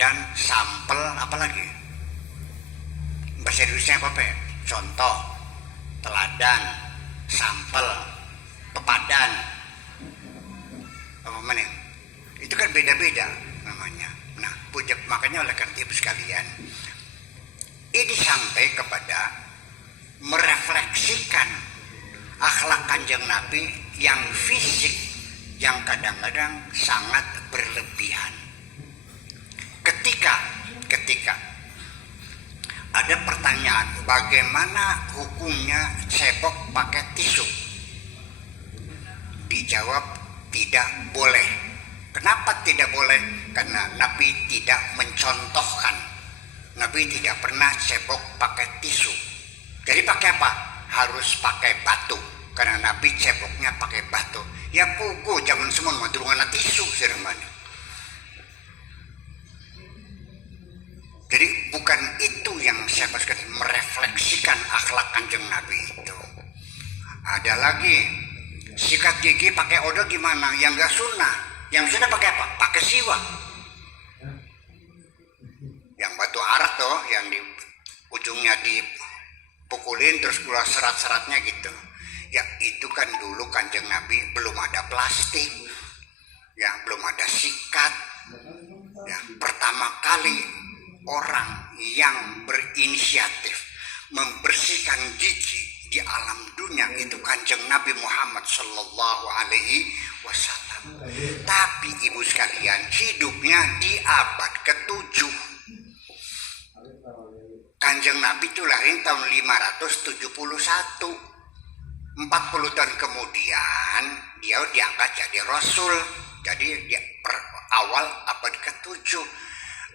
teladan, sampel, apalagi bahasa Indonesia apa ya? Contoh, teladan, sampel, pepadan, apa mana? Itu kan beda-beda namanya. Nah, makanya oleh karena itu sekalian, ini sampai kepada merefleksikan akhlak Kanjeng Nabi yang fisik yang kadang-kadang sangat berlebihan. Ketika ada pertanyaan bagaimana hukumnya cebok pakai tisu, dijawab tidak boleh. Kenapa tidak boleh? Karena Nabi tidak mencontohkan. Nabi tidak pernah cebok pakai tisu. Jadi pakai apa? Harus pakai batu. Karena Nabi ceboknya pakai batu. Ya pugu zaman semua madrungan tisu sirmani. Jadi bukan itu yang saya maksud merefleksikan akhlak Kanjeng Nabi itu. Ada lagi sikat gigi pakai odol gimana? Yang gak sunnah. Yang sunnah pakai apa? Pakai siwak. Yang batu arak tuh, yang di ujungnya dipukulin terus keluar serat-seratnya gitu. Ya itu kan dulu Kanjeng Nabi belum ada plastik, ya belum ada sikat. Ya pertama kali orang yang berinisiatif membersihkan gigi di alam dunia itu Kanjeng Nabi Muhammad Sallallahu Alaihi Wasallam. Tapi ibu sekalian, hidupnya di abad ke-7. Kanjeng Nabi itu lahir tahun 571. 40 tahun kemudian dia diangkat jadi Rasul. Jadi dia awal abad ke-7.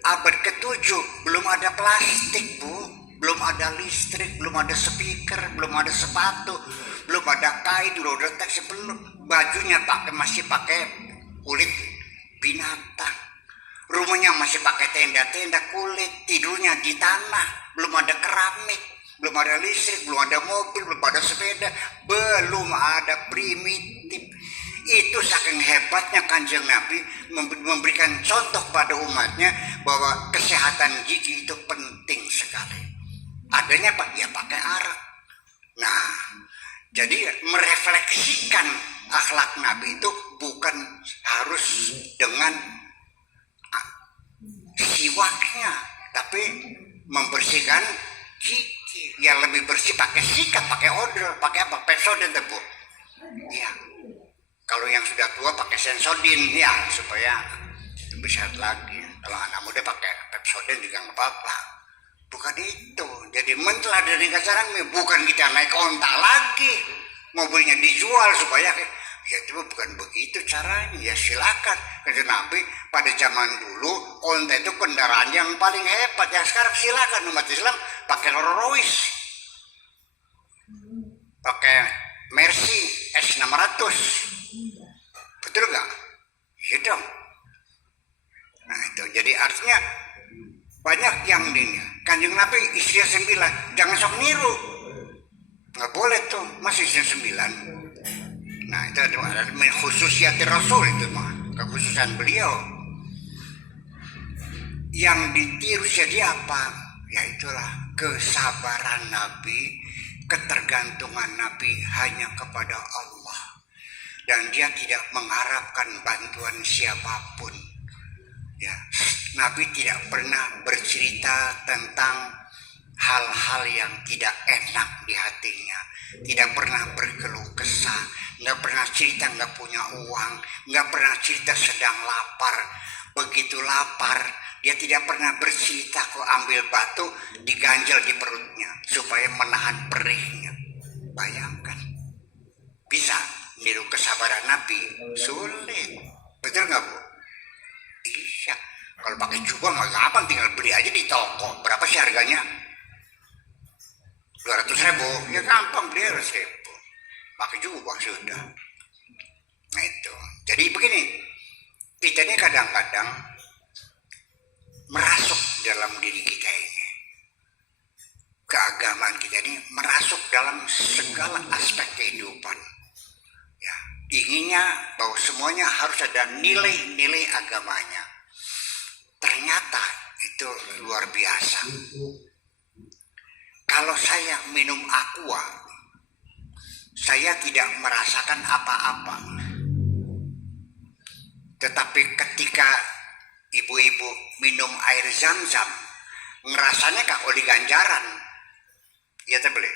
Abad ke-7 belum ada plastik, Bu. Belum ada listrik, belum ada speaker, belum ada sepatu, belum ada kain, belum ada taksi, belum. Bajunya masih pakai kulit binatang. Rumahnya masih pakai tenda-tenda kulit, tidurnya di tanah, belum ada keramik, belum ada listrik, belum ada mobil, belum ada sepeda, belum ada primitif. Itu saking hebatnya Kanjeng Nabi memberikan contoh pada umatnya bahwa kesehatan gigi itu penting sekali. Adanya Pak, ya pakai arak. Nah, jadi merefleksikan akhlak Nabi itu bukan harus dengan siwaknya, tapi membersihkan gigi. Yang lebih bersih pakai sikat, pakai odol, pakai apa? Pepsodent, Bu. Ya. Kalau yang sudah tua pakai Sensodin, ya supaya lebih sehat lagi. Kalau anak muda pakai Pepsodent juga nggak apa-apa. Bukan itu. Jadi menteladani sekarang bukan kita naik onta lagi, mobilnya dijual supaya ya itu bukan begitu caranya. Ya silakan. Karena Nabi pada zaman dulu onta itu kendaraan yang paling hebat. Ya sekarang silakan umat Islam pakai Rolls Royce, pakai Mercy S600. Betul nggak? Iya dong. Nah itu jadi artinya banyak yang ini. Kanjeng Nabi istrinya 9, jangan sok niru. Nggak boleh tuh, masih istrinya 9. Nah itu ada khususiyati Rasul itu mah, kekhususan beliau. Yang ditiru jadi apa? Ya itulah kesabaran Nabi, ketergantungan Nabi hanya kepada Allah. Dan dia tidak mengharapkan bantuan siapapun. Ya, Nabi tidak pernah bercerita tentang hal-hal yang tidak enak di hatinya, tidak pernah berkeluh kesah, nggak pernah cerita nggak punya uang, nggak pernah cerita sedang lapar. Begitu lapar, dia tidak pernah bercerita kok ambil batu diganjal di perutnya supaya menahan perihnya. Bayangkan, bisa niru kesabaran Nabi? Sulit, betul nggak Bu? Iya, kalau pakai jubah nggak gampang, tinggal beli aja di toko. Berapa sih harganya? 200.000, ya gampang beli 200.000. Pakai jubah sudah. Nah itu, jadi begini, kita ini kadang-kadang merasuk dalam diri kita ini. Keagamaan kita ini merasuk dalam segala aspek kehidupan. Ya, inginnya bahwa semuanya harus ada nilai-nilai agamanya. Ternyata itu luar biasa. Kalau saya minum aqua, saya tidak merasakan apa-apa. Tetapi ketika ibu-ibu minum air zam-zam, ngerasanya kak oli ganjaran. Iya teh beli.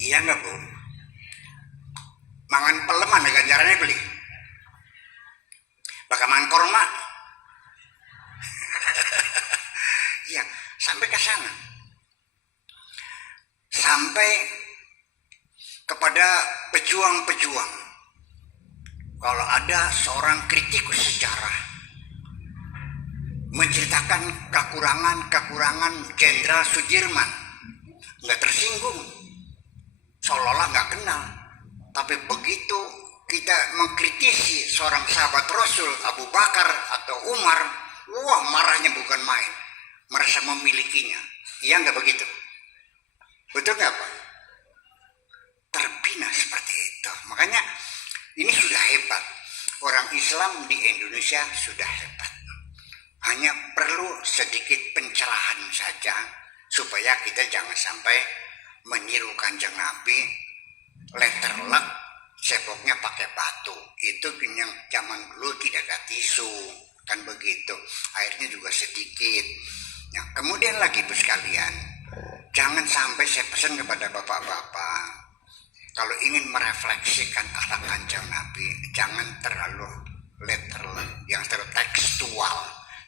Iya nggak bu? Mangan peleman ganjarannya beli. Bakal mangan korma. Iya, sampai ke sana. Sampai kepada pejuang-pejuang. Kalau ada seorang kritikus sejarah menceritakan kekurangan Jenderal Sudirman, nggak tersinggung, seolah-olah nggak kenal. Tapi begitu kita mengkritisi seorang sahabat Rasul, Abu Bakar atau Umar, wah marahnya bukan main, merasa memilikinya. Iya nggak begitu? Betul nggak Pak? Terbina seperti itu. Makanya ini sudah hebat. Orang Islam di Indonesia sudah hebat. Hanya perlu sedikit pencerahan saja supaya kita jangan sampai meniru Kanjeng Nabi, letterlek, ceboknya pakai batu. Itu yang zaman dulu tidak ada tisu, kan begitu. Airnya juga sedikit. Nah, kemudian lagi Bu sekalian, jangan sampai saya pesan kepada bapak-bapak, kalau ingin merefleksikan akhlak Kanjeng Nabi, jangan terlalu letterlek, yang terlalu tekstual,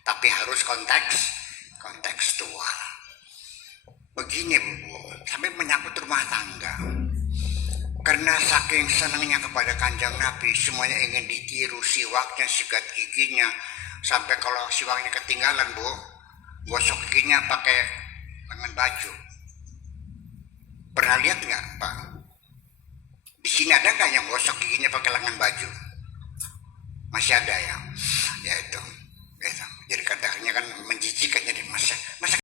tapi harus kontekstual. Begini Bu, sampai menyangkut rumah tangga. Karena saking senangnya kepada Kanjeng Nabi, semuanya ingin ditiru, siwaknya, sikat giginya, sampai kalau siwaknya ketinggalan Bu, gosok giginya pakai lengan baju. Pernah lihat nggak Pak? Di sini ada nggak yang gosok giginya pakai lengan baju? Masih ada ya? Ya itu. Jadi kadangnya kan menjijikkan, jadi masa